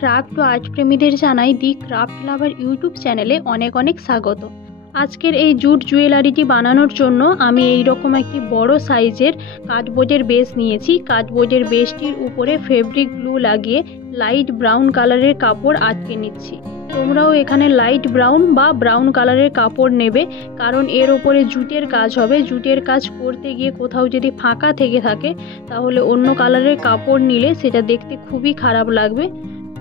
Craft ও art প্রেমীদের জানাই দি craft লাভার YouTube চ্যানেলে অনেক অনেক স্বাগত। আজকের এই জুট জুয়েলারিটি বানানোর জন্য আমি এই রকম একটি বড় সাইজের কার্ডবোর্ডের বেস নিয়েছি। কার্ডবোর্ডের বেসটির উপরে ফেব্রিক গ্লু লাগিয়ে লাইট ব্রাউন কালারের কাপড় আটকে নিচ্ছি। তোমরাও এখানে লাইট ব্রাউন বা ব্রাউন কালারের কাপড় নেবে, কারণ এর ওপরে জুটের কাজ হবে। জুটের কাজ করতে গিয়ে কোথাও যদি ফাঁকা থেকে থাকে তাহলে অন্য কালারের কাপড় নিলে সেটা দেখতে খুবই খারাপ লাগবে।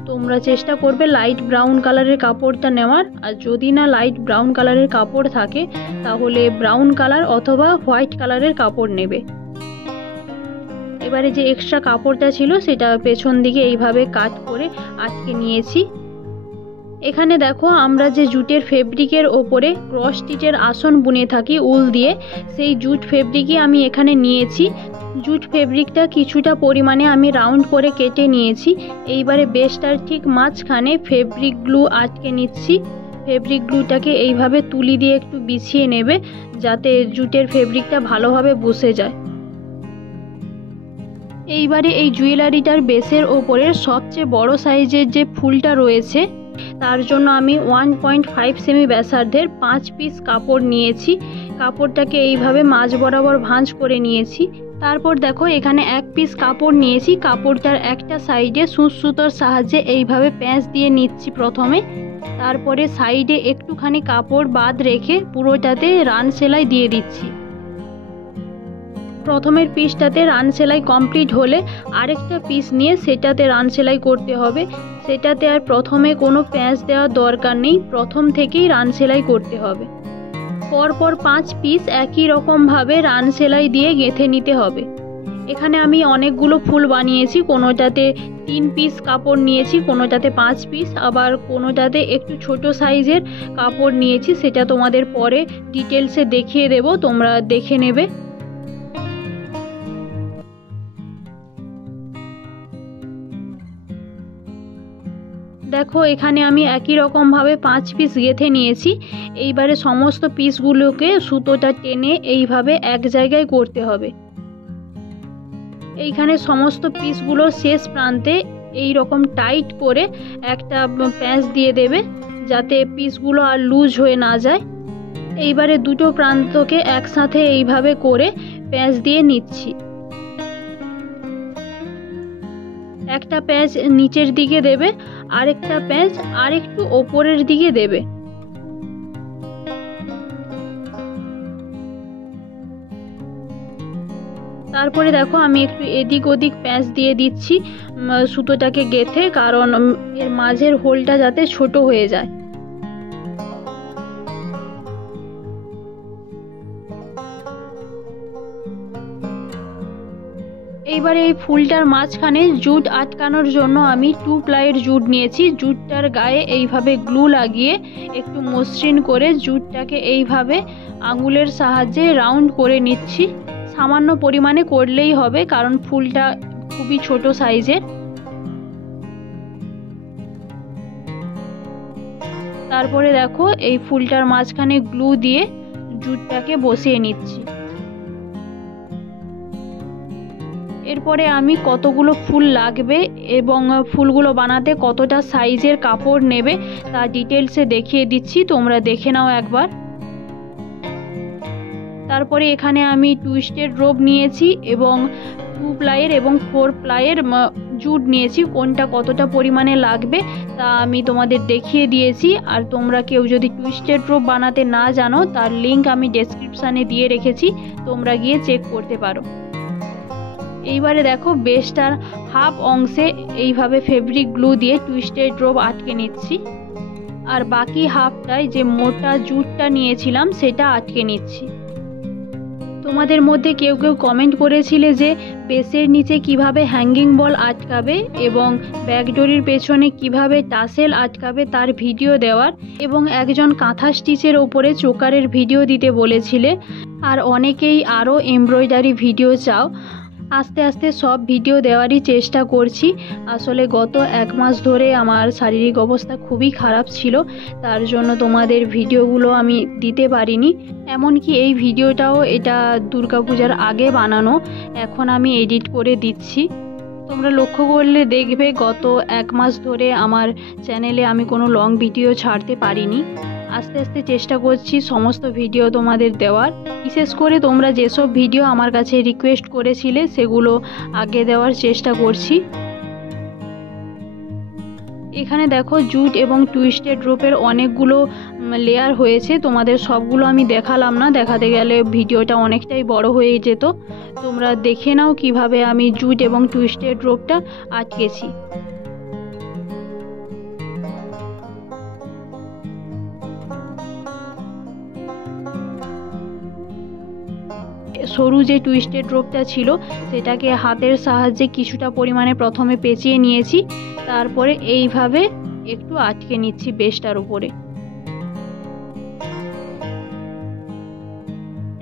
তোমরা চেষ্টা করবে লাইট ব্রাউন কালারের কাপড়টা নেওয়ার, আর যদি না লাইট ব্রাউন কালারের কাপড় থাকে তাহলে ব্রাউন কালার অথবা হোয়াইট কালারের কাপড় নেবে। এবারে যে এক্সট্রা কাপড়টা ছিল সেটা পেছন দিকে এইভাবে কাট করে আটকে নিয়েছি। এখানে দেখো, আমরা যে জুটের ফেব্রিকের ওপরে ক্রস স্টিচের আসন বুনে থাকি উল দিয়ে, সেই জুট ফেব্রিকই আমি এখানে নিয়েছি। জুট ফেব্রিকটা কিছুটা পরিমাণে আমি রাউন্ড করে কেটে নিয়েছি। এইবারে বেসটার ঠিক মাঝখানে ফেব্রিক গ্লু আটকে নিচ্ছি। ফেব্রিক গ্লুটাকে এইভাবে তুলি দিয়ে একটু বিছিয়ে নেবে যাতে জুটের ফেব্রিকটা ভালোভাবে বসে যায়। এইবারে এই জুয়েলারিটার বেসের ওপরের সবচেয়ে বড় সাইজের যে ফুলটা রয়েছে তার জন্য আমি 1.5 সেমি ব্যাসার্ধের 5 পিস কাপড় নিয়েছি। কাপড়টাকে এইভাবে মাঝ বরাবর ভাঁজ করে নিয়েছি। তারপর দেখো, এখানে 1 পিস কাপড় নিয়েছি। কাপড়টার একটা সাইডে সুঁচ সুতোর সাহায্যে এইভাবে প্যাঁচ দিয়ে নিচ্ছি প্রথমে। তারপরে সাইডে একটুখানি কাপড় বাদ রেখে পুরোটাতে রান সেলাই দিয়ে দিচ্ছি। প্রথমের পিসটাতে রান সেলাই কমপ্লিট হলে আরেকটা পিস নিয়ে সেটাতে রান সেলাই করতে হবে। সেটাতে আর প্রথমে কোনো প্যাঁচ দেওয়ার দরকার নেই, প্রথম থেকেই রান সেলাই করতে হবে। পরপর 5 পিস একই রকমভাবে রান সেলাই দিয়ে গেঁথে নিতে হবে। এখানে আমি অনেকগুলো ফুল বানিয়েছি, কোনোটাতে 3 পিস কাপড় নিয়েছি, কোনোটাতে 5 পিস, আবার কোনোটাতে একটু ছোট সাইজের কাপড় নিয়েছি। সেটা তোমাদের পরে ডিটেলসে দেখিয়ে দেব, তোমরা দেখে নেবে। দেখো, এখানে আমি একই রকমভাবে 5 পিস গেঁথে নিয়েছি। এইবারে সমস্ত পিসগুলোকে সুতোটা টেনে এইভাবে এক জায়গায় করতে হবে। এইখানে সমস্ত পিসগুলো শেষ প্রান্তে এই রকম টাইট করে একটা প্যাঁচ দিয়ে দেবে যাতে পিসগুলো আর লুজ হয়ে না যায়। এইবারে দুটো প্রান্তকে একসাথে এইভাবে করে প্যাঁচ দিয়ে নিচ্ছি। একটা প্যাঁচ নিচের দিকে দেবে, আরেকটা প্যাঁচ আর একটু ওপরের দিকে দেবে। তারপরে দেখো, আমি একটু এদিক ওদিক প্যাঁচ দিয়ে দিচ্ছি সুতোটাকে গেঁথে, কারণ এর মাঝের হোলটা যাতে ছোট হয়ে যায়। এইবারে এই ফুলটার মাঝখানে জুট আটকানোর জন্য আমি 2 প্লাইয়ের জুট নিয়েছি। জুটটার গায়ে এইভাবে গ্লু লাগিয়ে একটু মসৃণ করে জুটটাকে এইভাবে আঙুলের সাহায্যে রাউন্ড করে নিচ্ছি। সামান্য পরিমাণে করলেই হবে, কারণ ফুলটা খুবই ছোট সাইজের। তারপরে দেখো, এই ফুলটার মাঝখানে গ্লু দিয়ে জুটটাকে বসিয়ে নিচ্ছি। এরপরে আমি কতগুলো ফুল লাগবে এবং ফুলগুলো বানাতে কতটা সাইজের কাপড় নেবে তা ডিটেলসে দেখিয়ে দিচ্ছি, তোমরা দেখে নাও একবার। তারপরে এখানে আমি টুইস্টেড রোপ নিয়েছি এবং 2 প্লাইয়ের এবং 4 প্লাইয়ের জুট নিয়েছি। কোনটা কতটা পরিমাণে লাগবে তা আমি তোমাদের দেখিয়ে দিয়েছি। আর তোমরা কেউ যদি টুইস্টেড রোপ বানাতে না জানো তার লিঙ্ক আমি ডেসক্রিপশানে দিয়ে রেখেছি, তোমরা গিয়ে চেক করতে পারো। এইবারে দেখো, বেসটার হাফ অংশে এইভাবে ফেব্রিক গ্লু দিয়ে টুইস্টেড রোপ আটকে নিচ্ছি, আর বাকি হাফটায় যে মোটা জুটটা নিয়েছিলাম সেটা আটকে নিচ্ছি। তোমাদের মধ্যে কেউ কেউ কমেন্ট করেছিলে যে বেসের নিচে কিভাবে হ্যাঙ্গিং বল আটকাবে এবং ব্যাকডোরির পেছনে কিভাবে টাসেল আটকাবে তার ভিডিও দেওয়ার, এবং একজন কাঁথা স্টিচের ওপরে চোকারের ভিডিও দিতে বলেছিলে। আর অনেকেই আরও এমব্রয়ডারি ভিডিও চাও। আস্তে আস্তে সব ভিডিও দেওয়ারই চেষ্টা করছি। আসলে গত 1 মাস ধরে আমার শারীরিক অবস্থা খুবই খারাপ ছিল, তার জন্য তোমাদের ভিডিওগুলো আমি দিতে পারিনি। এমনকি এই ভিডিওটাও এটা দুর্গাপূজার আগে বানানো, এখন আমি এডিট করে দিচ্ছি। তোমরা লক্ষ্য করলে দেখবে গত 1 মাস ধরে আমার চ্যানেলে আমি কোনো লং ভিডিও ছাড়তে পারিনি। আস্তে আস্তে চেষ্টা করছি সমস্ত ভিডিও তোমাদের দেওয়ার। বিশেষ করে তোমরা যেসব ভিডিও আমার কাছে রিকোয়েস্ট করেছিলে সেগুলো আগে দেওয়ার চেষ্টা করছি। এখানে দেখো জুট এবং টুইস্টেড রোপের অনেকগুলো লেয়ার হয়েছে, তোমাদের সবগুলো আমি দেখালাম না, দেখাতে গেলে ভিডিওটা অনেকটাই বড় হয়ে যেত। তোমরা দেখে নাও কিভাবে আমি জুট এবং টুইস্টেড রোপটা আটকেছি। সরু যে টুইস্টেড রোপটা ছিল সেটাকে হাতের সাহায্যে কিছুটা পরিমাণে প্রথমে পেঁচিয়ে নিয়েছি, তারপরে এইভাবে একটু আটকে নিচ্ছি বেসটার উপরে।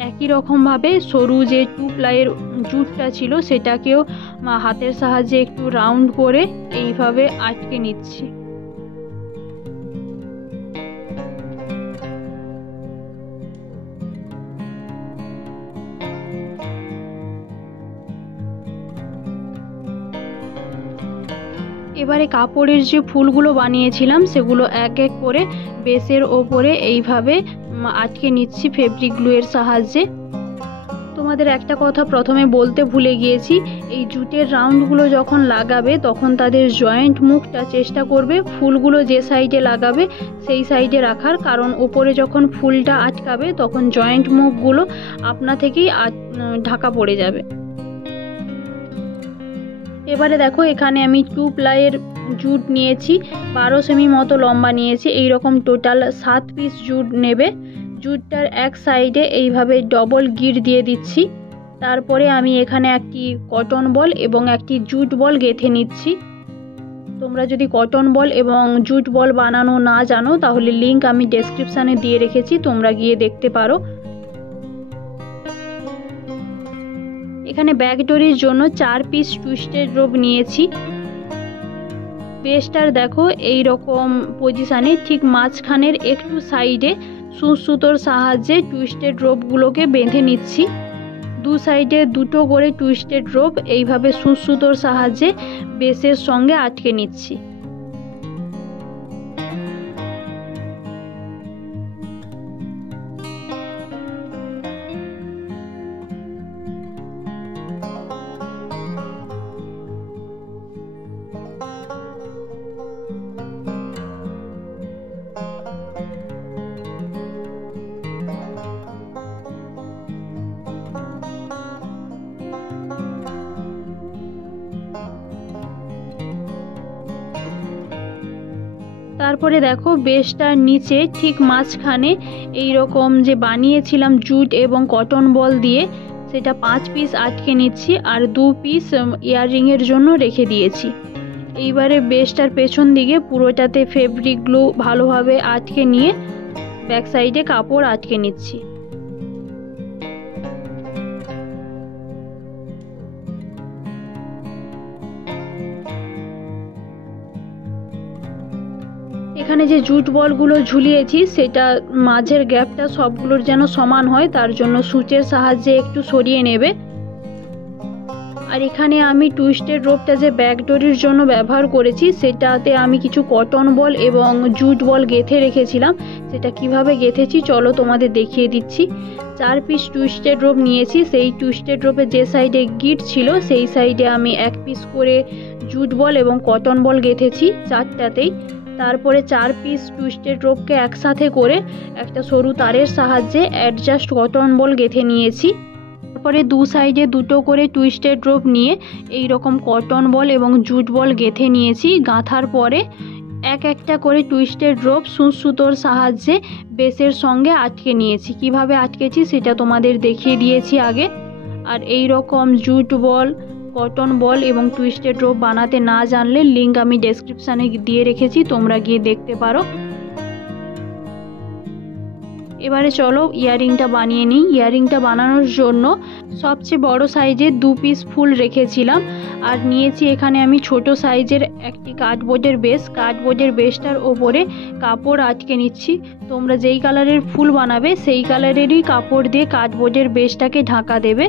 একই রকমভাবে সরু যে 2 প্লাইয়ের জুটটা ছিল সেটাকেও হাতের সাহায্যে একটু রাউন্ড করে এইভাবে আটকে নিচ্ছি। এবারে কাপড়ের যে ফুলগুলো বানিয়েছিলাম সেগুলো এক এক করে বেসের ওপরে এইভাবে আটকে নিচ্ছি ফেব্রিক গ্লু এর সাহায্যে। তোমাদের একটা কথা প্রথমে বলতে ভুলে গিয়েছি, এই জুটের রাউন্ডগুলো যখন লাগাবে তখন তাদের জয়েন্ট মুখটা চেষ্টা করবে ফুলগুলো যে সাইডে লাগাবে সেই সাইডে রাখার, কারণ ওপরে যখন ফুলটা আটকাবে তখন জয়েন্ট মুখগুলো আপনা থেকেই ঢাকা পড়ে যাবে। এবারে দেখো এখানে আমি 2 প্লাইয়ের জুট নিয়েছি, 12 সেমি মতো লম্বা নিয়েছি। এই রকম টোটাল 7 পিস জুট নেবে। জুটটার এক সাইডে এইভাবে ডবল গিট দিয়ে দিচ্ছি। তারপরে আমি এখানে একটি কটন বল এবং একটি জুট বল গেঁথে নিচ্ছি। তোমরা যদি কটন বল এবং জুট বল বানানো না জানো তাহলে লিংক আমি ডেসক্রিপশানে দিয়ে রেখেছি, তোমরা গিয়ে দেখতে পারো। এখানে ব্যাকডোরির জন্য 4 পিস টুইস্টেড রোপ নিয়েছি। বেসটার দেখো এই রকম পজিশানে ঠিক মাঝখানের একটু সাইডে সুতোর সাহায্যে টুইস্টেড রোপগুলোকে বেঁধে নিচ্ছি। 2 সাইডে 2টো করে টুইস্টেড রোপ এইভাবে সুতোর সাহায্যে বেসের সঙ্গে আটকে নিচ্ছি। তারপরে দেখো বেসটার নিচে ঠিক মাঝখানে এই রকম যে বানিয়েছিলাম জুট এবং কটন বল দিয়ে সেটা 5 পিস আটকে নিচ্ছি আর 2 পিস ইয়াররিংয়ের জন্য রেখে দিয়েছি। এইবারে বেসটার পেছন দিকে পুরোটাতে ফেব্রিক গ্লু ভালোভাবে আটকে নিয়ে ব্যাক সাইডে কাপড় আটকে নিচ্ছি। এখানে যে জুট বলগুলো ঝুলিয়েছি সেটা মাঝের গ্যাপটা সবগুলোর যেন সমান হয়, তার জন্য সুচের সাহায্যে একটু সরিয়ে নেবে। আর এখানে আমি টুইস্টেড রোপটা যে ব্যাকডোরির জন্য ব্যবহার করেছি সেটাতে আমি কিছু কটন বল এবং জুট বল গেঁথে রেখেছিলাম। সেটা কিভাবে গেঁথেছি চলো তোমাদের দেখিয়ে দিচ্ছি। 4 পিস টুইস্টেড রোপ নিয়েছি, সেই টুইস্টেড রোপের যে সাইডে গিট ছিল সেই সাইডে আমি 1 পিস করে জুট বল এবং কটন বল গেঁথেছি 4টাতেই। তারপরে 4 পিস টুইস্টেড রোপকে একসাথে করে একটা সরু তারের সাহায্যে অ্যাডজাস্ট কটন বল গেঁথে নিয়েছি। তারপরে 2 সাইডে 2টো করে টুইস্টেড রোপ নিয়ে এই রকম কটন বল এবং জুট বল গেঁথে নিয়েছি। গাঁথার পরে একটা করে টুইস্টেড রোপ সুতোর সাহায্যে বেসের সঙ্গে আটকে নিয়েছি। কিভাবে আটকেছি সেটা তোমাদের দেখিয়ে দিয়েছি আগে। আর এই রকম জুট বল, কটন বল এবং টুইস্টেড রোপ বানাতে না জানলে লিংক আমি ডেসক্রিপশানে দিয়ে রেখেছি, তোমরা গিয়ে দেখতে পারো। এবারে চলো ইয়াররিংটা বানিয়ে নিই। ইয়াররিংটা বানানোর জন্য সবচেয়ে বড় সাইজের 2 পিস ফুল রেখেছিলাম আর নিয়েছি এখানে আমি ছোট সাইজের একটি কার্ডবোর্ডের বেস। কার্ডবোর্ডের বেসটার ওপরে কাপড় আটকে নিচ্ছি। তোমরা যেই কালারের ফুল বানাবে সেই কালারেরই কাপড় দিয়ে কার্ডবোর্ডের বেসটাকে ঢাকা দেবে।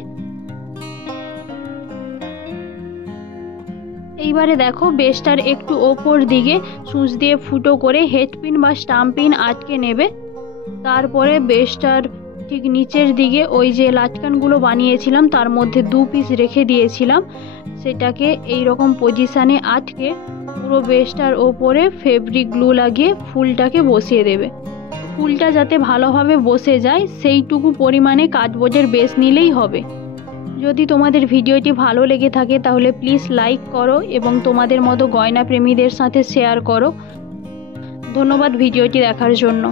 এইবারে দেখো বেসটার একটু ওপর দিকে সুচ দিয়ে ফুটো করে হেডপিন বা স্টাম্পিন আটকে নেবে। তারপরে বেসটার ঠিক নিচের দিকে ওই যে লাটকানগুলো বানিয়েছিলাম তার মধ্যে 2 পিস রেখে দিয়েছিলাম, সেটাকে এই রকম পজিশানে আটকে পুরো বেসটার ওপরে ফেব্রিক গ্লু লাগিয়ে ফুলটাকে বসিয়ে দেবে। ফুলটা যাতে ভালোভাবে বসে যায় সেইটুকু পরিমাণে কাঁচবোঝের বেস নিলেই হবে। যদি তোমাদের ভিডিওটি ভালো লেগে থাকে তাহলে প্লিজ লাইক করো এবং তোমাদের মতো গয়না প্রেমীদের সাথে শেয়ার করো। ধন্যবাদ ভিডিওটি দেখার জন্য।